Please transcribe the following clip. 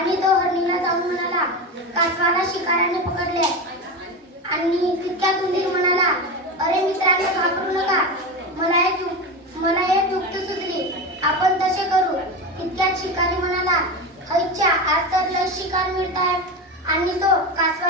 आणि तो हरणीला जाऊन म्हणाला, कासवाला शिकाऱ्याने पकडले. आणि तितक्यात उंदीर म्हणाला, अरे मित्रांनो, घाबरू नका, मला एक युक्ती सुचली, आपण तसे करू. तितक्यात शिकारी म्हणाला, हैच्या, आज तर लय शिकार मिळतायत. आणि तो कासवा